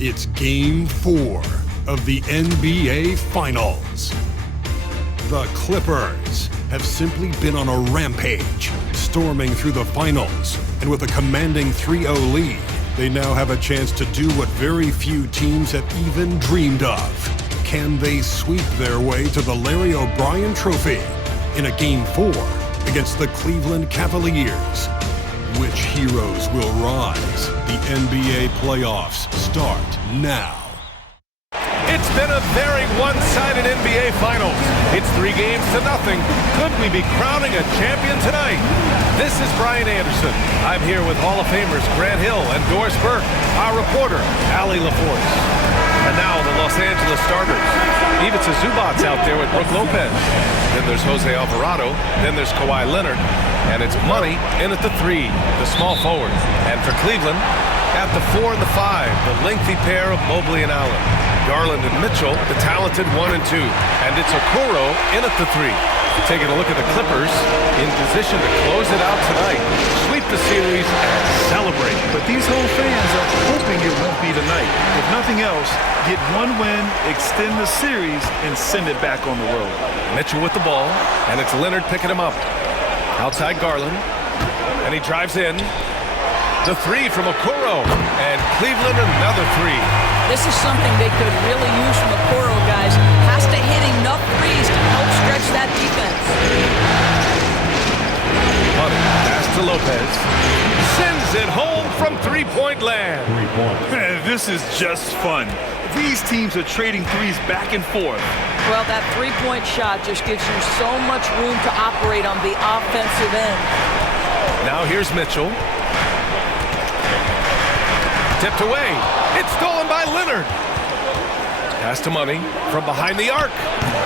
It's Game 4 of the NBA Finals. The Clippers have simply been on a rampage, storming through the finals, and with a commanding 3-0 lead, they now have a chance to do what very few teams have even dreamed of. Can they sweep their way to the Larry O'Brien Trophy in a Game 4 against the Cleveland Cavaliers? Which heroes will rise? The NBA playoffs start now. It's been a very one-sided NBA Finals. It's 3-0. Could we be crowning a champion tonight? This is Brian Anderson. I'm here with Hall of Famers Grant Hill and Doris Burke, our reporter, Allie LaForce. And now the Los Angeles starters. Ivica Zubac's out there with Brook Lopez. Then there's Jose Alvarado. Then there's Kawhi Leonard. And it's Money in at the 3, the small forward. And for Cleveland, at the 4 and the 5, the lengthy pair of Mobley and Allen. Garland and Mitchell, the talented 1 and 2. And it's Okoro in at the 3. Taking a look at the Clippers, in position to close it out tonight, sweep the series, and celebrate. But these home fans are hoping it won't be tonight. If nothing else, get one win, extend the series, and send it back on the road. Mitchell with the ball, and it's Leonard picking him up. Outside Garland, and he drives in. The 3 from Okoro, and Cleveland another 3. This is something they could really use from Okoro, guys. Has to hit enough threes to help stretch that defense. Money, pass to Lopez. Sends it home from three-point land. Man, this is just fun. These teams are trading threes back and forth. Well, that three-point shot just gives you so much room to operate on the offensive end. Now here's Mitchell. Tipped away. It's stolen by Leonard. Pass to Money from behind the arc.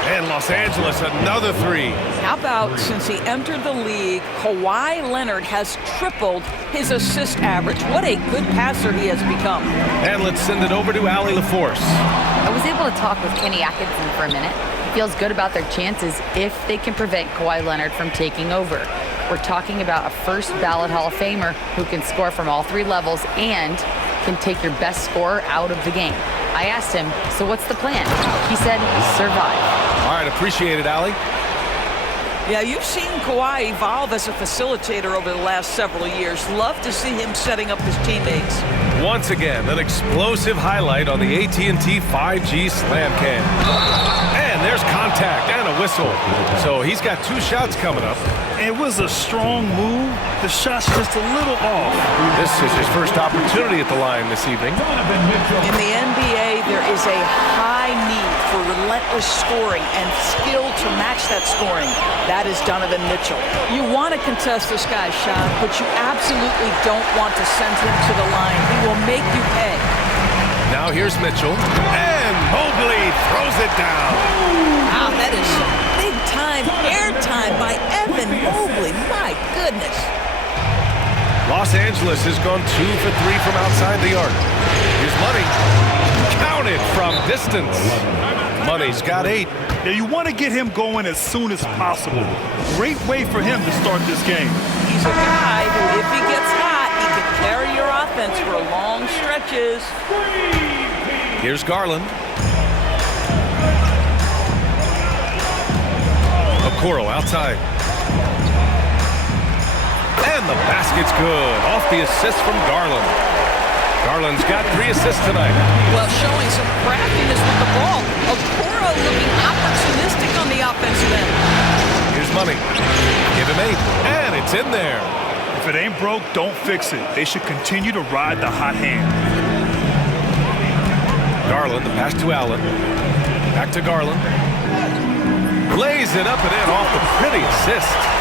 And Los Angeles another 3. How about since he entered the league, Kawhi Leonard has tripled his assist average. What a good passer he has become. And let's send it over to Allie LaForce. I was able to talk with Kenny Atkinson for a minute. He feels good about their chances if they can prevent Kawhi Leonard from taking over. We're talking about a first ballot Hall of Famer who can score from all 3 levels and can take your best scorer out of the game. I asked him, so what's the plan? He said, survive. All right, appreciate it, Allie. Yeah, you've seen Kawhi evolve as a facilitator over the last several years. Love to see him setting up his teammates. Once again, an explosive highlight on the AT&T 5G Slam Cam. And there's contact and a whistle. So he's got 2 shots coming up. It was a strong move. The shot's just a little off. This is his first opportunity at the line this evening. In the NBA, there is a high need for relentless scoring and skill to match that scoring. That is Donovan Mitchell. You want to contest this guy's shot, but you absolutely don't want to send him to the line. He will make you pay. Now here's Mitchell, and Mobley throws it down. Wow, that is some big-time airtime by Evan Mobley. My goodness. Los Angeles has gone 2 for 3 from outside the arc. Here's Money. Counted from distance. Money's got 8. Yeah, you want to get him going as soon as possible. Great way for him to start this game. He's a guy who, if he gets hot, he can carry your offense for long stretches. Here's Garland. Okoro outside. And the basket's good. Off the assist from Garland. Garland's got 3 assists tonight. Well, showing some craftiness with the ball. Okoro looking opportunistic on the offensive end. Here's Money. Give him 8. And it's in there. If it ain't broke, don't fix it. They should continue to ride the hot hand. Garland, the pass to Allen. Back to Garland. Lays it up and in off the pretty assist.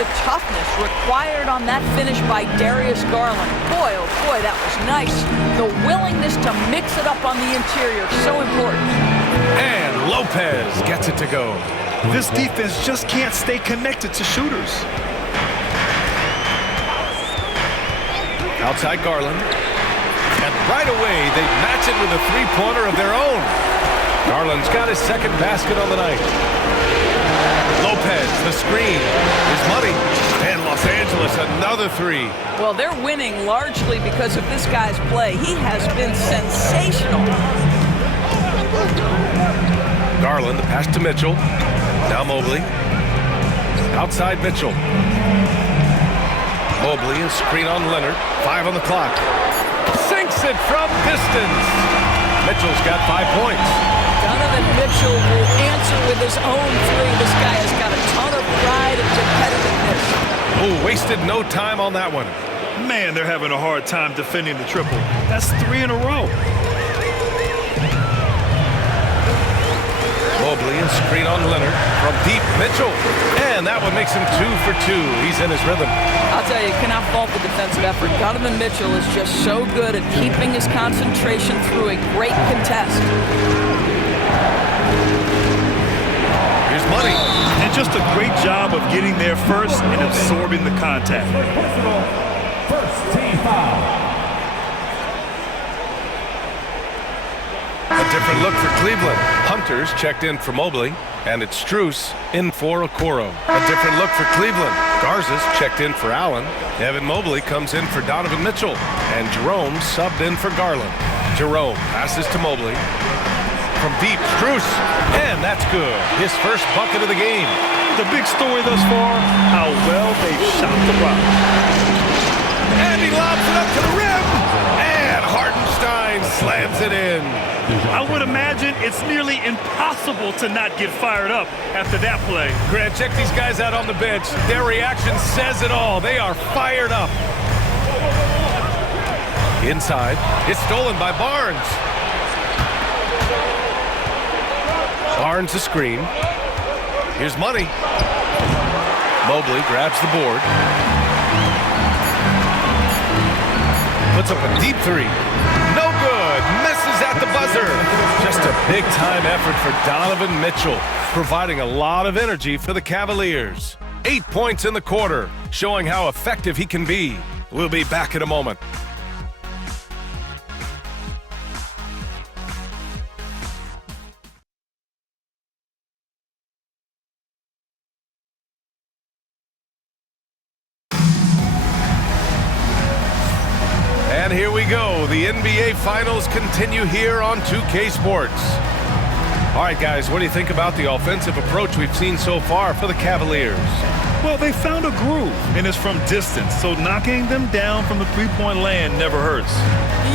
the toughness required on that finish by Darius Garland. Boy, oh boy, that was nice. The willingness to mix it up on the interior, so important. And Lopez gets it to go. This defense just can't stay connected to shooters. Outside Garland. And right away, they match it with a three-pointer of their own. Garland's got his second basket on the night. Lopez, the screen, his money. And Los Angeles, another three. Well, they're winning largely because of this guy's play. He has been sensational. Garland, the pass to Mitchell. Now Mobley. Outside Mitchell. Mobley, a screen on Leonard. 5 on the clock. Sinks it from distance. Mitchell's got 5 points. Donovan Mitchell will answer with his own three. This guy has got a ton of pride and competitiveness. Oh, wasted no time on that one. Man, they're having a hard time defending the triple. That's 3 in a row. Mobley, a screen on Leonard. From deep, Mitchell. And that one makes him 2 for 2. He's in his rhythm. I'll tell you, cannot fault the defensive effort. Donovan Mitchell is just so good at keeping his concentration through a great contest. Here's money. And just a great job of getting there first and absorbing the contact. First team foul. A different look for Cleveland. Hunter's checked in for Mobley, and it's Strus in for Okoro. A different look for Cleveland. Garza's checked in for Allen. Evan Mobley comes in for Donovan Mitchell, and Jerome subbed in for Garland. Jerome passes to Mobley. From deep, Strus, and that's good. His first bucket of the game. The big story thus far, how well they shot the rock. And he lobs it up to the rim, and Hartenstein slams it in. I would imagine it's nearly impossible to not get fired up after that play. Grant, check these guys out on the bench. Their reaction says it all. They are fired up. Inside, it's stolen by Barnes. Barnes the screen. Here's money. Mobley grabs the board. Puts up a deep three. No good. Misses at the buzzer. Just a big-time effort for Donovan Mitchell, providing a lot of energy for the Cavaliers. 8 points in the quarter, showing how effective he can be. We'll be back in a moment. And here we go. The NBA Finals continue here on 2K Sports. All right, guys, what do you think about the offensive approach we've seen so far for the Cavaliers? Well, they found a groove, and it's from distance, so knocking them down from the three-point land never hurts.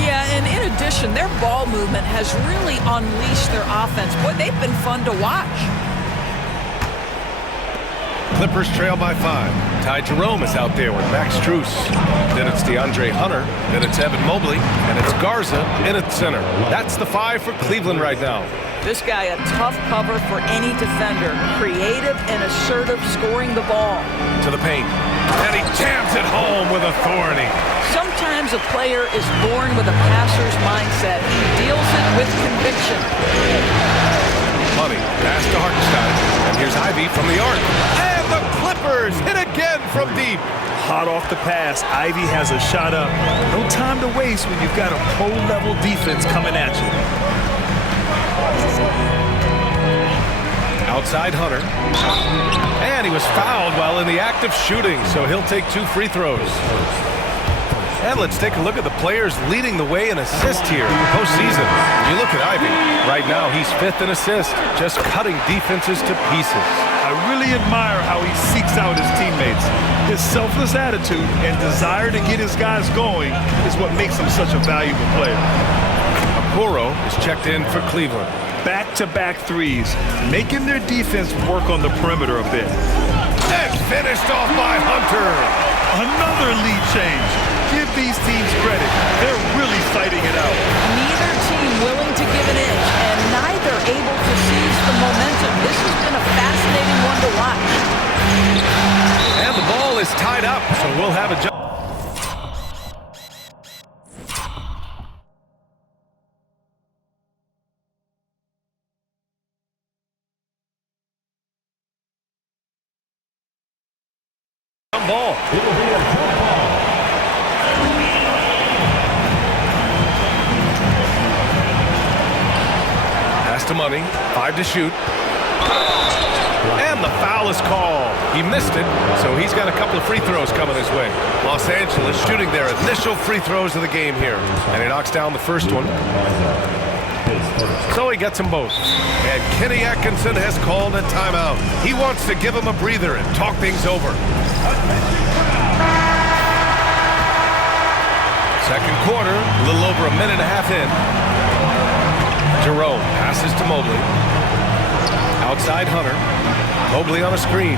Yeah, and in addition, their ball movement has really unleashed their offense. Boy, they've been fun to watch. Clippers trail by 5. Ty Jerome is out there with Max Strus. Then it's DeAndre Hunter. Then it's Evan Mobley. And it's Garza in at center. That's the 5 for Cleveland right now. This guy, a tough cover for any defender. Creative and assertive scoring the ball. To the paint. And he jams it home with authority. Sometimes a player is born with a passer's mindset. He deals it with conviction. Money. Pass to Hartenstein. And here's Ivy from the arc. And the Clippers hit again from deep. Hot off the pass, Ivy has a shot up. No time to waste when you've got a pro-level defense coming at you. Outside Hunter. And he was fouled while in the act of shooting, so he'll take 2 free throws. And let's take a look at the players leading the way in assists here in the postseason. You look at Ivy. Right now, he's 5th in assists, just cutting defenses to pieces. I really admire how he seeks out his teammates. His selfless attitude and desire to get his guys going is what makes him such a valuable player. Okoro is checked in for Cleveland. Back-to-back threes, making their defense work on the perimeter a bit. And finished off by Hunter. Another lead change. Give these teams credit. They're really fighting it out. Neither team willing to give an inch, and neither able to seize the momentum. This has been a fascinating one to watch. And the ball So we'll have a jump. Ball. Pass to Money. 5 to shoot. And the foul is called. He missed it, so he's got a couple of free throws coming his way. Los Angeles shooting their initial free throws of the game here. And he knocks down the first one. So he gets them both. And Kenny Atkinson has called a timeout. He wants to give him a breather and talk things over. Second quarter, a little over a minute and a half in. Jerome passes to Mobley. Outside Hunter. Mobley on a screen.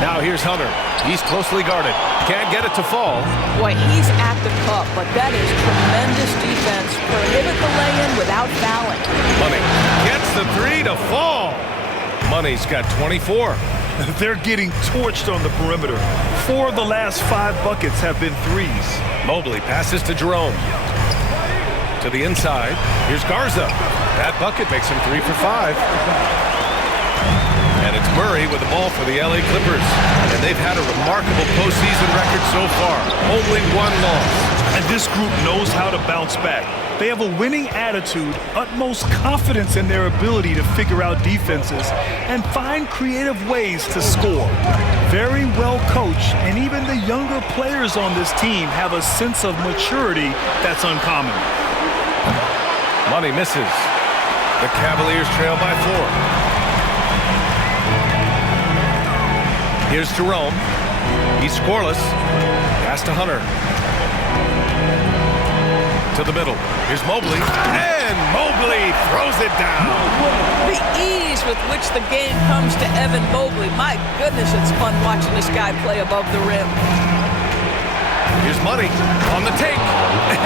Now here's Hunter. He's closely guarded. Can't get it to fall. Boy, he's at the cup, but that is tremendous defense. Prohibit the lay-in without fouling. Money gets the three to fall. Money's got 24. They're getting torched on the perimeter. 4 of the last 5 buckets have been threes. Mobley passes to Jerome. To the inside. Here's Garza. That bucket makes him 3 for 5. And it's Murray with the ball for the LA Clippers. And they've had a remarkable postseason record so far. Only 1 loss. And this group knows how to bounce back. They have a winning attitude, utmost confidence in their ability to figure out defenses, and find creative ways to score. Very well coached, and even the younger players on this team have a sense of maturity that's uncommon. Money misses. The Cavaliers trail by 4. Here's Jerome. He's scoreless. Pass to Hunter. To the middle. Here's Mobley. And Mobley throws it down. The ease with which the game comes to Evan Mobley. My goodness, it's fun watching this guy play above the rim. Here's Money on the take.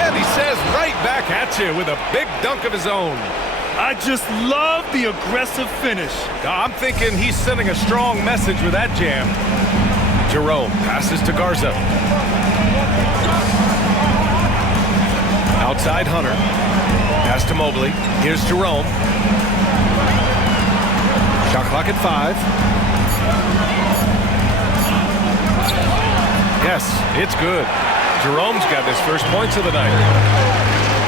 And he says right back at you with a big dunk of his own. I just love the aggressive finish. I'm thinking he's sending a strong message with that jam. Jerome passes to Garza. Outside Hunter. Pass to Mobley. Here's Jerome. Shot clock at 5. Yes, it's good. Jerome's got his first points of the night.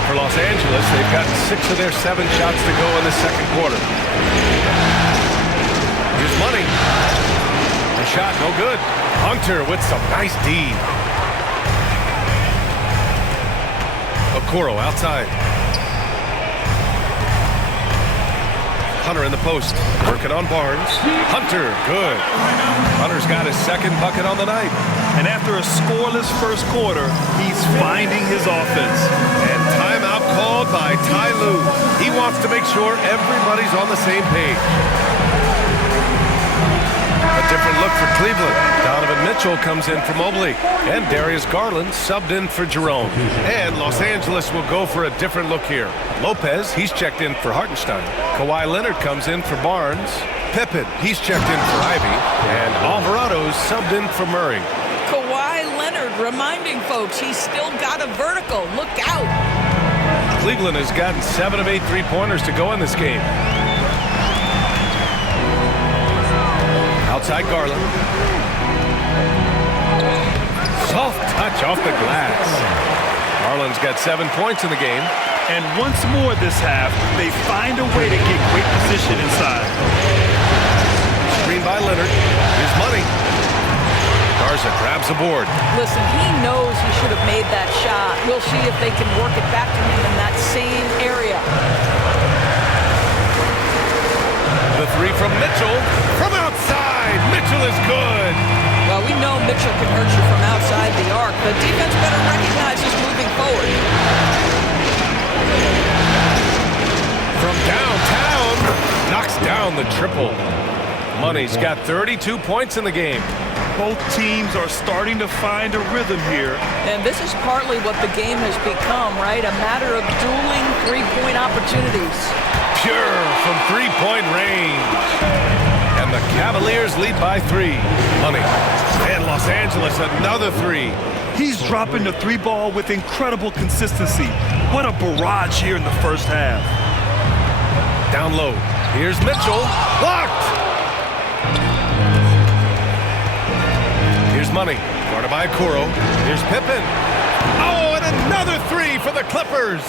For Los Angeles, they've gotten 6 of their 7 shots to go in the second quarter. Here's Money. The shot no good. Hunter with some nice D. Okoro outside. Hunter in the post. Working on Barnes. Hunter, good. Hunter's got his second bucket on the night. And after a scoreless first quarter, he's finding his offense. And timeout called by Ty Lue. He wants to make sure everybody's on the same page. A different look for Cleveland. Donovan Mitchell comes in for Mobley. And Darius Garland subbed in for Jerome. And Los Angeles will go for a different look here. Lopez, he's checked in for Hartenstein. Kawhi Leonard comes in for Barnes. Pippen, he's checked in for Ivy. And Alvarado's subbed in for Murray. Kawhi Leonard reminding folks he's still got a vertical. Look out. Cleveland has gotten 7 of 8 3-pointers to go in this game. Outside Garland. Soft touch off the glass. Garland's got 7 points in the game. And once more this half, they find a way to get great position inside. Screen by Leonard. Here's Money. Garza grabs the board. Listen, he knows he should have made that shot. We'll see if they can work it back to him in that same area. The 3 from Mitchell. From outside. Mitchell is good. Well, we know Mitchell can hurt you from outside the arc. The defense better recognize this moving forward. From downtown. Knocks down the triple. Money's got 32 points in the game. Both teams are starting to find a rhythm here. And this is partly what the game has become, right? A matter of dueling three-point opportunities. Pure from 3-point range. And the Cavaliers Cavaliers lead by 3. Money. And Los Angeles, another 3. He's dropping the 3 ball with incredible consistency. What a barrage here in the first half. Down low. Here's Mitchell. Blocked! Here's Money. Guarded by Kuro. Here's Pippen. Oh, and another 3 for the Clippers.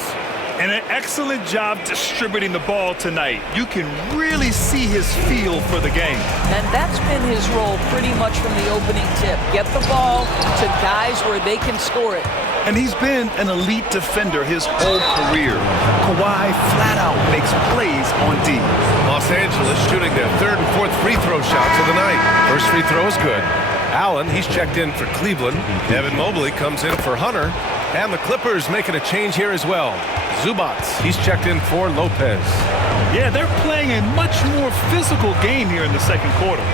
And an excellent job distributing the ball tonight. You can really see his feel for the game. And that's been his role pretty much from the opening tip. Get the ball to guys where they can score it. And he's been an elite defender his whole career. Kawhi flat out makes plays on D. Los Angeles shooting their 3rd and 4th free throw shots of the night. First free throw is good. Allen, he's checked in for Cleveland. Evan Mobley comes in for Hunter. And the Clippers making a change here as well. Zubac, he's checked in for Lopez. Yeah, they're playing a much more physical game here in the second quarter.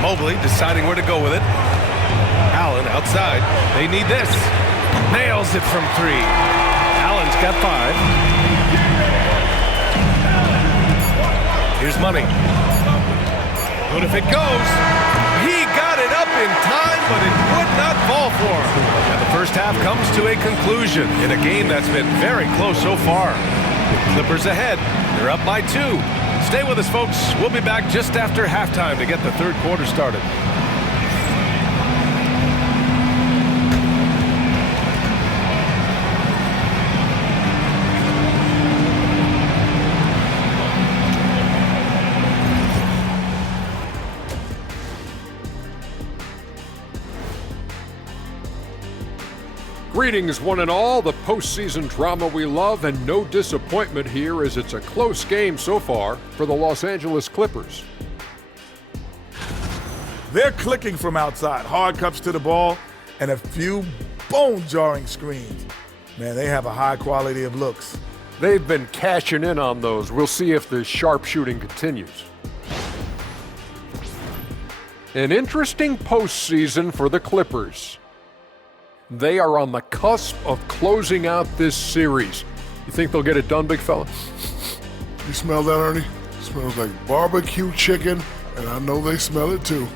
Mobley deciding where to go with it. Allen outside. They need this. Nails it from 3. Allen's got 5. Here's Money. But if it goes, he got it up in time, but it would not fall for him. And the first half comes to a conclusion in a game that's been very close so far. Clippers ahead. They're up by 2. Stay with us, folks. We'll be back just after halftime to get the third quarter started. Greetings, one and all. The postseason drama we love, and no disappointment here as it's a close game so far for the Los Angeles Clippers. They're clicking from outside. Hard cuts to the ball and a few bone-jarring screens. Man, they have a high quality of looks. They've been cashing in on those. We'll see if the sharp shooting continues. An interesting postseason for the Clippers. They are on the cusp of closing out this series. You think they'll get it done, big fella? You smell that, Ernie? It smells like barbecue chicken, and I know they smell it too.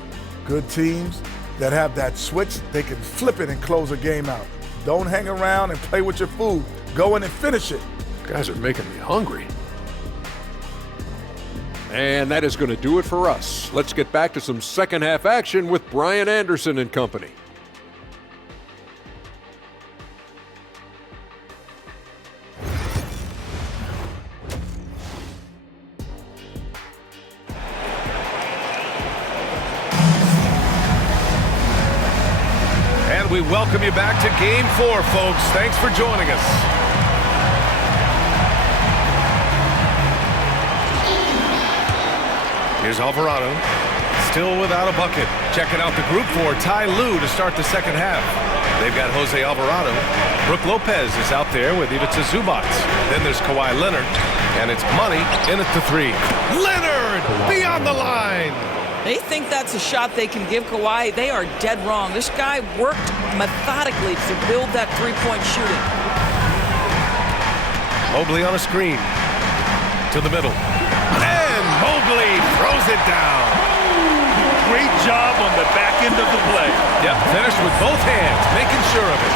Good teams that have that switch, they can flip it and close a game out. Don't hang around and play with your food. Go in and finish it. Guys are making me hungry. And that is going to do it for us. Let's get back to some second half action with Brian Anderson and company. We welcome you back to Game 4, folks. Thanks for joining us. Here's Alvarado, still without a bucket. Checking out the group for Ty Lue to start the second half. They've got Jose Alvarado. Brook Lopez is out there with Ivica Zubac. Then there's Kawhi Leonard, and it's Money in at the 3. Leonard beyond the line. They think that's a shot they can give Kawhi. They are dead wrong. This guy worked methodically to build that three-point shooting. Mobley on a screen. To the middle. And Mobley throws it down. Great job on the back end of the play. Yep, finished with both hands, making sure of it.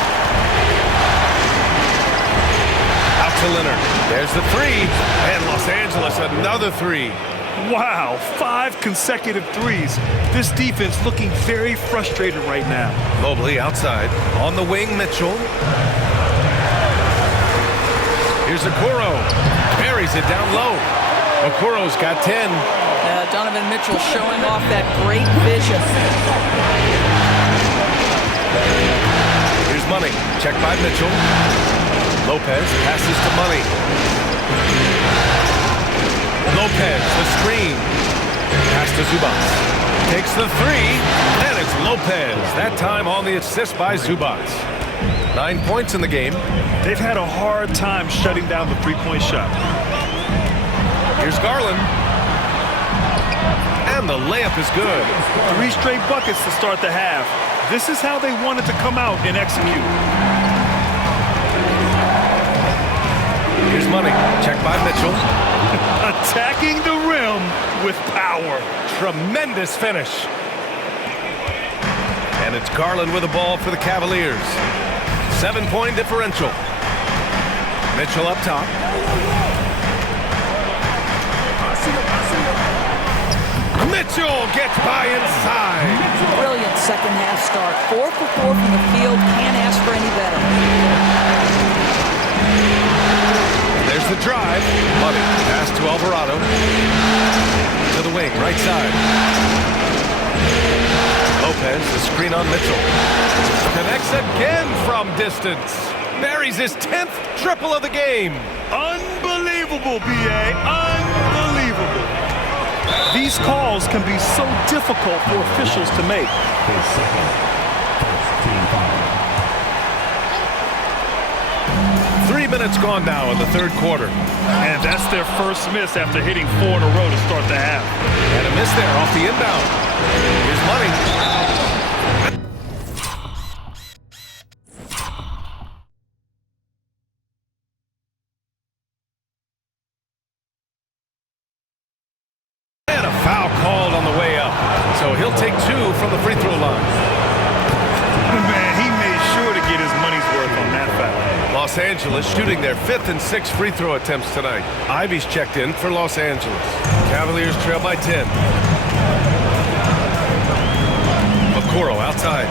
Out to Leonard. There's the 3. And Los Angeles, another 3. Wow, 5 consecutive threes. This defense looking very frustrated right now. Mobley outside. On the wing, Mitchell. Here's Okoro. Buries it down low. Okoro's got 10. Donovan Mitchell showing off that great vision. Here's Money. Check by Mitchell. Lopez passes to Money. Lopez, the screen. Pass to Zubac. Takes the 3, and it's Lopez. That time on the assist by Zubac. 9 points in the game. They've had a hard time shutting down the three-point shot. Here's Garland. And the layup is good. 3 straight buckets to start the half. This is how they wanted to come out and execute. Here's Money. Check by Mitchell. A attacking the rim with power. Tremendous finish. And it's Garland with the ball for the Cavaliers. 7-point differential. Mitchell up top. Mitchell gets by inside. Brilliant second half start. 4 for 4 from the field. Can't ask for any better. There's the drive. Money. Pass to Alvarado. To the wing, right side. Lopez, the screen on Mitchell. Connects again from distance. Buries his 10th triple of the game. Unbelievable, B.A. Unbelievable. These calls can be so difficult for officials to make. 3 minutes gone now in the third quarter. And that's their first miss after hitting 4 in a row to start the half. And a miss there off the inbound. Here's Money. And a foul called on the way up. So he'll take 2 from the free throw line. Man, he made sure to get his money's worth on that foul. Los Angeles shooting their 5th and 6th free throw attempts tonight. Ivy's checked in for Los Angeles. Cavaliers trail by 10. Okoro outside.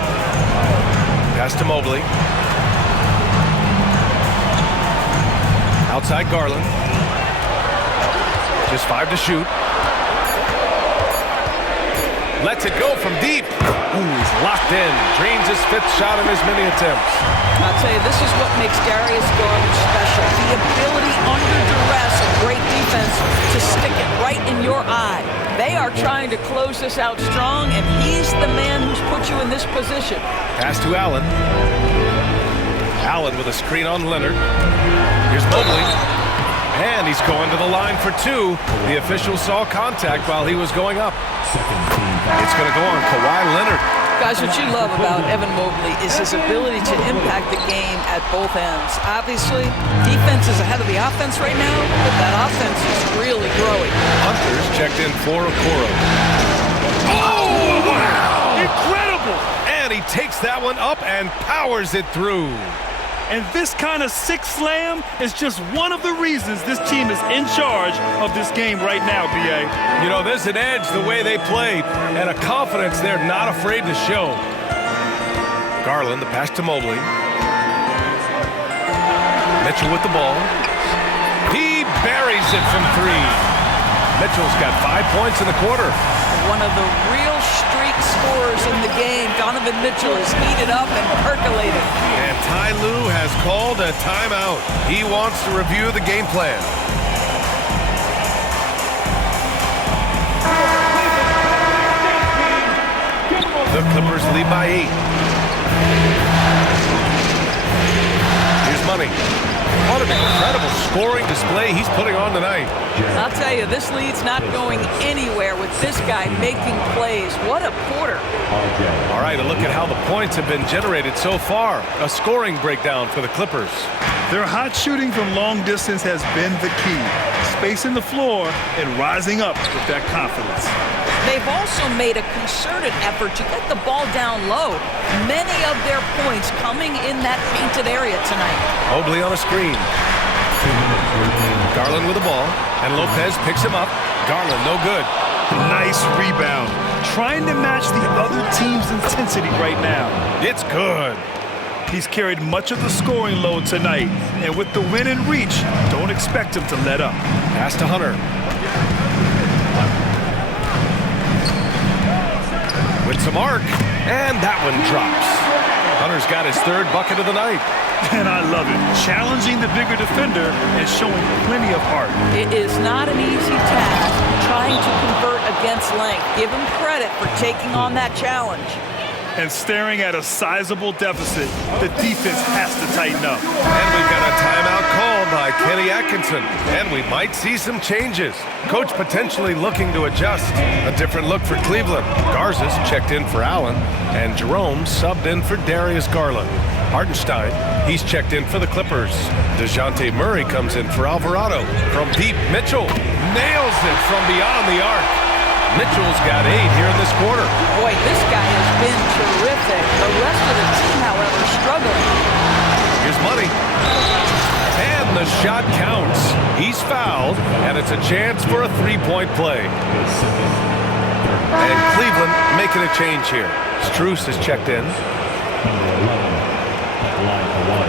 Pass to Mobley. Outside Garland. Just 5 to shoot. Lets it go from deep. Ooh, he's locked in. Drains his 5th shot in as many attempts. I'll tell you, this is what makes Darius Garland special. The ability under duress of great defense to stick it right in your eye. They are trying to close this out strong, and he's the man who's put you in this position. Pass to Allen. Allen with a screen on Leonard. Here's Mobley. And he's going to the line for 2. The official saw contact while he was going up. It's going to go on Kawhi Leonard. Guys, what you love about Evan Mobley is his ability to impact the game at both ends. Obviously, defense is ahead of the offense right now, but that offense is really growing. Hunter's checked in for Okoro. Oh, wow! Incredible! And he takes that one up and powers it through. And this kind of sick slam is just one of the reasons this team is in charge of this game right now, B.A. You know, there's an edge the way they played and a confidence they're not afraid to show. Garland, the pass to Mobley. Mitchell with the ball. He buries it from 3. Mitchell's got 5 points in the quarter. One of the real streak scorers in the game. Donovan Mitchell is heated up and percolating. And Ty Lue has called a timeout. He wants to review the game plan. The Clippers lead by 8. Here's Money. What an incredible scoring display he's putting on tonight. I'll tell you, this lead's not going anywhere with this guy making plays. What a quarter. All right, a look at how the points have been generated so far. A scoring breakdown for the Clippers. Their hot shooting from long distance has been the key. Spacing the floor and rising up with that confidence. They've also made a concerted effort to get the ball down low. Many of their points coming in that painted area tonight. Mobley on a screen. Garland with the ball, and Lopez picks him up. Garland, no good. Nice rebound. Trying to match the other team's intensity right now. It's good. He's carried much of the scoring load tonight, and with the win in reach, don't expect him to let up. Pass to Hunter. With some arc, and that one drops. Hunter's got his 3rd bucket of the night. And I love it. Challenging the bigger defender and showing plenty of heart. It is not an easy task trying to convert against length. Give him credit for taking on that challenge. And staring at a sizable deficit, the defense has to tighten up. And we've got a timeout called by Kenny Atkinson. And we might see some changes. Coach potentially looking to adjust. A different look for Cleveland. Garza's checked in for Allen. And Jerome subbed in for Darius Garland. Hartenstein, he's checked in for the Clippers. DeJounte Murray comes in for Alvarado. From deep, Mitchell nails it from beyond the arc. Mitchell's got 8 here in this quarter. Boy, this guy has been terrific. The rest of the team, however, struggling. Here's Money. And the shot counts. He's fouled, and it's a chance for a 3-point play. And Cleveland making a change here. Strus is checked in. Number 11, at the line for 1.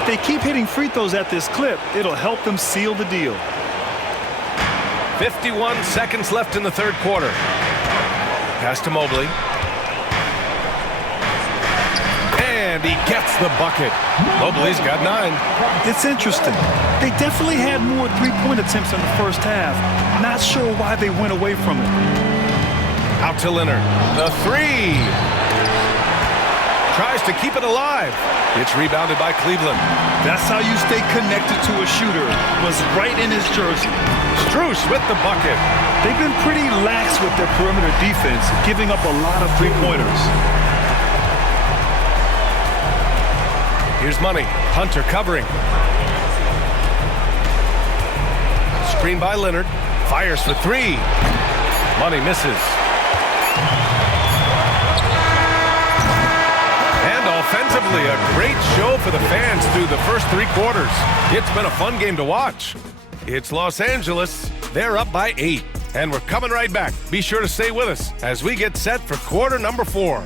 If they keep hitting free throws at this clip, it'll help them seal the deal. 51 seconds left in the third quarter. Pass to Mobley. And he gets the bucket. Mobley's got 9. It's interesting. They definitely had more three-point attempts in the first half. Not sure why they went away from it. Out to Leonard. The 3. Tries to keep it alive. It's rebounded by Cleveland. That's how you stay connected to a shooter. Was right in his jersey. Strus with the bucket. They've been pretty lax with their perimeter defense, giving up a lot of three-pointers. Here's Money. Hunter covering. Screen by Leonard. Fires for 3. Money misses. And offensively, a great show for the fans through the first 3 quarters. It's been a fun game to watch. It's Los Angeles. They're up by 8. And we're coming right back. Be sure to stay with us as we get set for quarter number 4.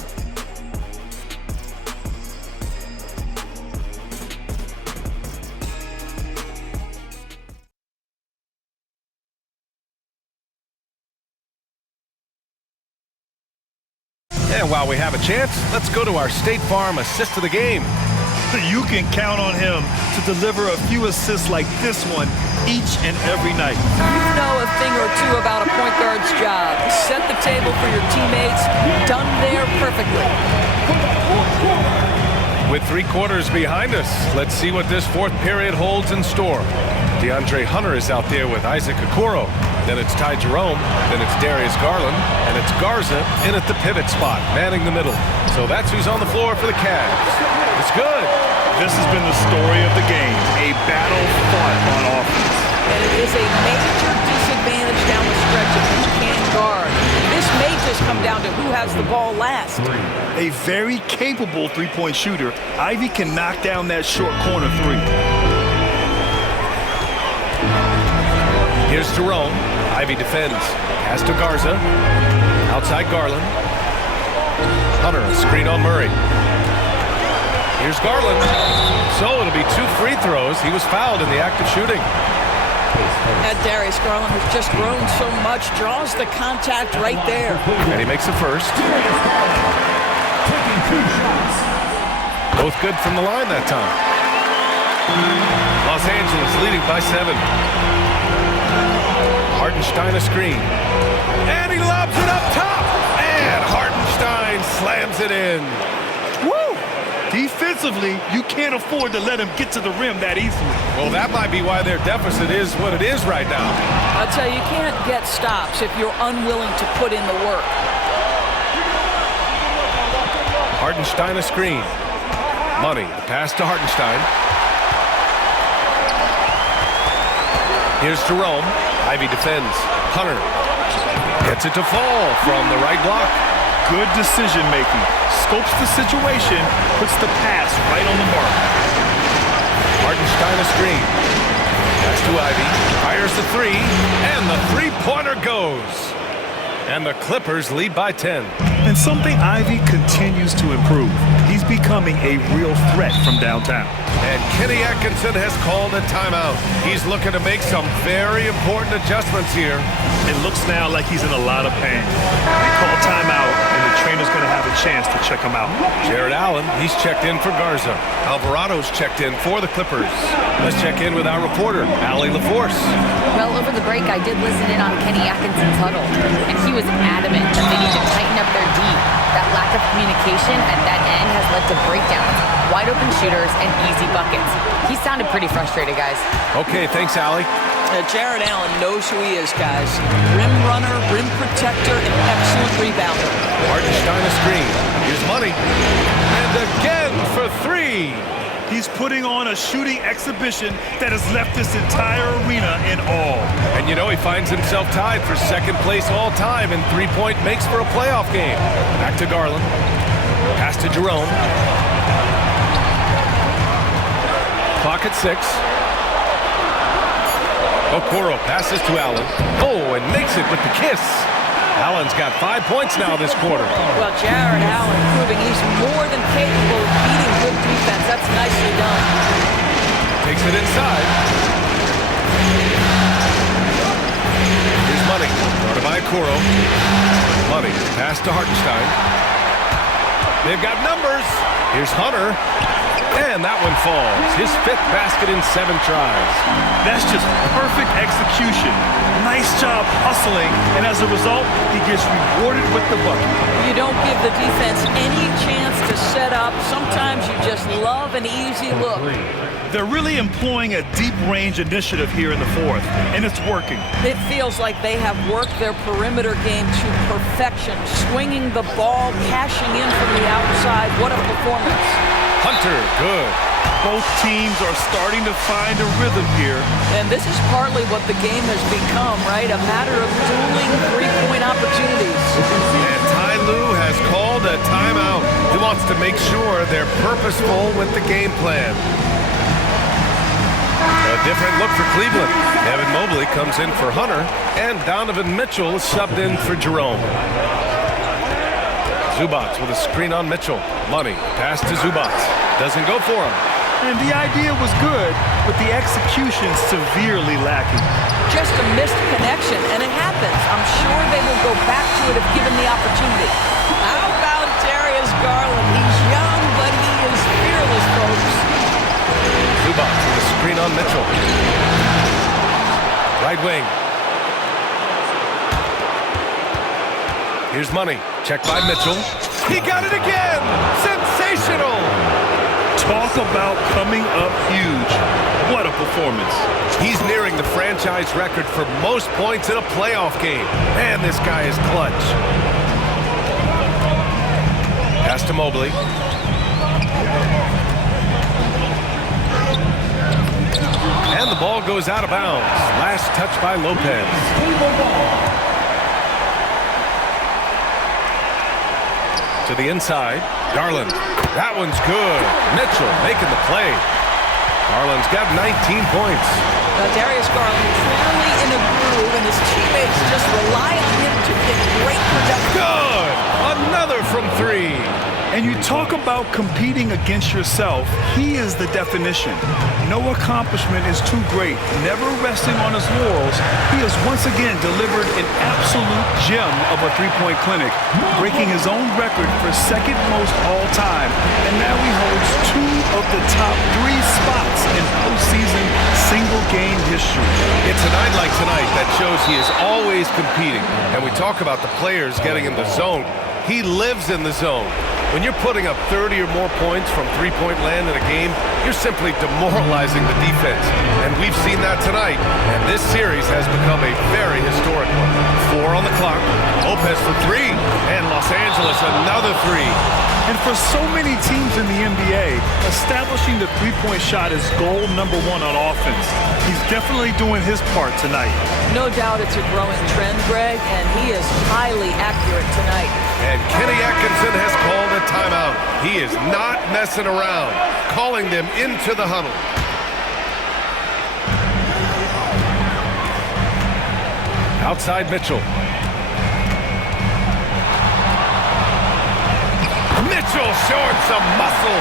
And while we have a chance, let's go to our State Farm assist of the game. You can count on him to deliver a few assists like this one each and every night. You know a thing or two about a point guard's job. Set the table for your teammates. Done there perfectly. With 3 quarters behind us, let's see what this fourth period holds in store. DeAndre Hunter is out there with Isaac Okoro. Then it's Ty Jerome. Then it's Darius Garland. And it's Garza in at the pivot spot, manning the middle. So that's who's on the floor for the Cavs. It's good. This has been the story of the game. A battle fought on offense. And it is a major disadvantage down the stretch if you can't guard. This may just come down to who has the ball last. A very capable three-point shooter. Ivy can knock down that short corner 3. Here's Jerome. Ivy defends. Pass to Garza. Outside Garland. Hunter, a screen on Murray. Here's Garland. So it'll be 2 free throws. He was fouled in the act of shooting. That Darius Garland has just grown so much, draws the contact right there. And he makes the first. Both good from the line that time. Los Angeles leading by 7. Hartenstein a screen. And he lobs it up top. And Hartenstein slams it in. Woo! Defensively, you can't afford to let him get to the rim that easily. Well, that might be why their deficit is what it is right now. I'll tell you, you can't get stops if you're unwilling to put in the work. Hartenstein a screen. Money, pass to Hartenstein. Here's Jerome. Ivy defends. Hunter gets it to fall from the right block. Good decision-making. Scopes the situation, puts the pass right on the mark. Hartenstein a screen. Pass to Ivy. Fires the 3, and the three-pointer goes. And the Clippers lead by 10. And something Ivy continues to improve. He's becoming a real threat from downtown. And Kenny Atkinson has called a timeout. He's looking to make some very important adjustments here. It looks now like he's in a lot of pain. They call timeout, and the trainer's going to have a chance to check him out. Jared Allen, he's checked in for Garza. Alvarado's checked in for the Clippers. Let's check in with our reporter, Allie LaForce. Well, over the break, I did listen in on Kenny Atkinson's huddle, and he was adamant that they need to tighten up their D. That lack of communication at that end has led to breakdowns. wide open shooters, and easy buckets. He sounded pretty frustrated, guys. Okay, thanks, Allie. Jared Allen knows who he is, guys. Rim runner, rim protector, and excellent rebounder. Hartenstein a screen. Here's Money. And again for three. He's putting on a shooting exhibition that has left this entire arena in awe. And you know he finds himself tied for second place all time in three-point makes for a playoff game. Back to Garland. Pass to Jerome. Clock at 6. Okoro passes to Allen. Oh, and makes it with the kiss. Allen's got 5 points now this quarter. Well, Jared Allen proving he's more than capable of beating good defense. That's nicely done. Takes it inside. Here's Money. Guarded by Okoro. Money. Pass to Hartenstein. They've got numbers. Here's Hunter. And that one falls. His 5th basket in 7 tries. That's just perfect execution. Nice job hustling, and as a result, he gets rewarded with the bucket. You don't give the defense any chance to set up. Sometimes you just love an easy look. They're really employing a deep-range initiative here in the 4th, and it's working. It feels like they have worked their perimeter game to perfection, swinging the ball, cashing in from the outside. What a performance. Hunter, good. Both teams are starting to find a rhythm here. And this is partly what the game has become, right? A matter of dueling three-point opportunities. And Ty Lue has called a timeout. He wants to make sure they're purposeful with the game plan. A different look for Cleveland. Evan Mobley comes in for Hunter, and Donovan Mitchell subbed in for Jerome. Zubac with a screen on Mitchell. Money. Pass to Zubac. Doesn't go for him. And the idea was good, but the execution severely lacking. Just a missed connection, and it happens. I'm sure they will go back to it if given the opportunity. How about Darius Garland? He's young, but he is fearless, folks. Zubac with a screen on Mitchell. Right wing. Here's Money. Check by Mitchell. He got it again! Sensational! Talk about coming up huge. What a performance. He's nearing the franchise record for most points in a playoff game. Man, this guy is clutch. Pass to Mobley. And the ball goes out of bounds. Last touch by Lopez. To the inside, Garland. That one's good. Mitchell making the play. Garland's got 19 points. Now, Darius Garland clearly in a groove, and his teammates just rely on him to get great production. Good! Another from 3. And you talk about competing against yourself, he is the definition. No accomplishment is too great. Never resting on his laurels, he has once again delivered an absolute gem of a three-point clinic, breaking his own record for second most all time. And now he holds 2 of the top 3 spots in postseason single-game history. It's a night like tonight that shows he is always competing. And we talk about the players getting in the zone. He lives in the zone. When you're putting up 30 or more points from three-point land in a game, you're simply demoralizing the defense. And we've seen that tonight. And this series has become a very historic one. 4 on the clock. Lopez for 3. And Los Angeles another 3. And for so many teams in the NBA, establishing the three-point shot is goal number 1 on offense. He's definitely doing his part tonight. No doubt it's a growing trend, Greg, and he is highly accurate tonight. And Kenny Atkinson has called a timeout. He is not messing around, calling them into the huddle. Outside Mitchell. Mitchell showing some muscle.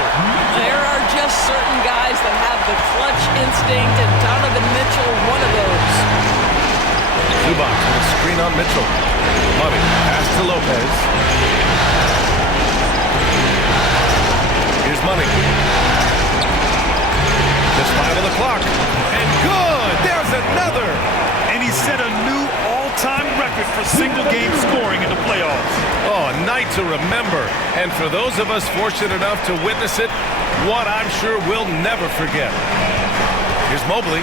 There are just certain guys that have the clutch instinct, and Donovan Mitchell, one of those. Zubac with a screen on Mitchell. Money, pass to Lopez. Here's Money. Just 5 on the clock. And good! There's another! And he set a new all-time record for single-game scoring in the playoffs. Oh, nice night to remember. And for those of us fortunate enough to witness it, one I'm sure we'll never forget. Here's Mobley.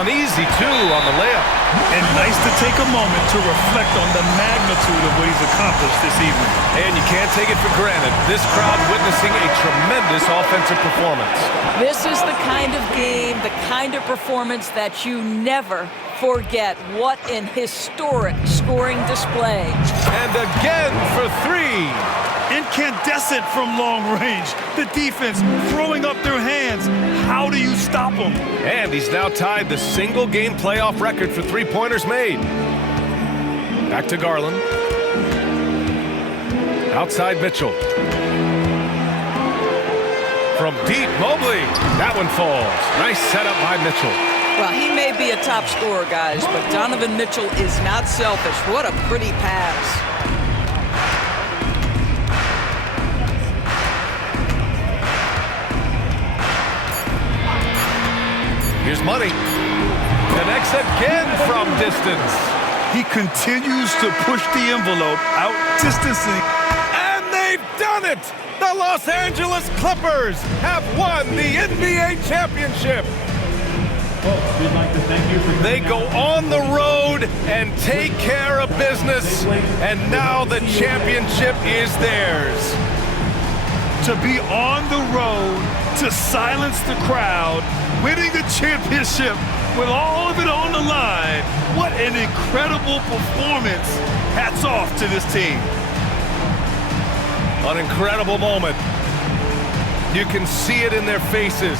Uneasy, too, on the layup. And nice to take a moment to reflect on the magnitude of what he's accomplished this evening. And you can't take it for granted. This crowd witnessing a tremendous offensive performance. This is the kind of game, the kind of performance that you never forget. What an historic scoring display. And again for three. Incandescent from long range. The defense throwing up their hands. How do you stop them? And he's now tied the single-game playoff record for three-pointers made. Back to Garland. Outside Mitchell. From deep, Mobley. That one falls. Nice setup by Mitchell. Well, he may be a top scorer, guys, but Donovan Mitchell is not selfish. What a pretty pass. Here's Money. Connects again from distance. He continues to push the envelope, out-distancing. And they've done it! The Los Angeles Clippers have won the NBA championship. Folks, we'd like to thank you for They go on the road and take care of business, and now the championship is theirs. To be on the road, to silence the crowd, winning the championship with all of it on the line. What an incredible performance. Hats off to this team. An incredible moment. You can see it in their faces.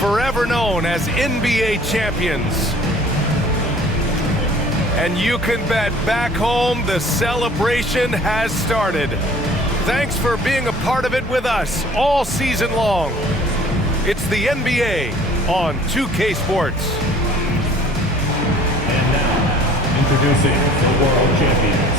Forever known as NBA champions. And you can bet back home the celebration has started. Thanks for being a part of it with us all season long. It's the NBA on 2K Sports. And now, introducing the world champions,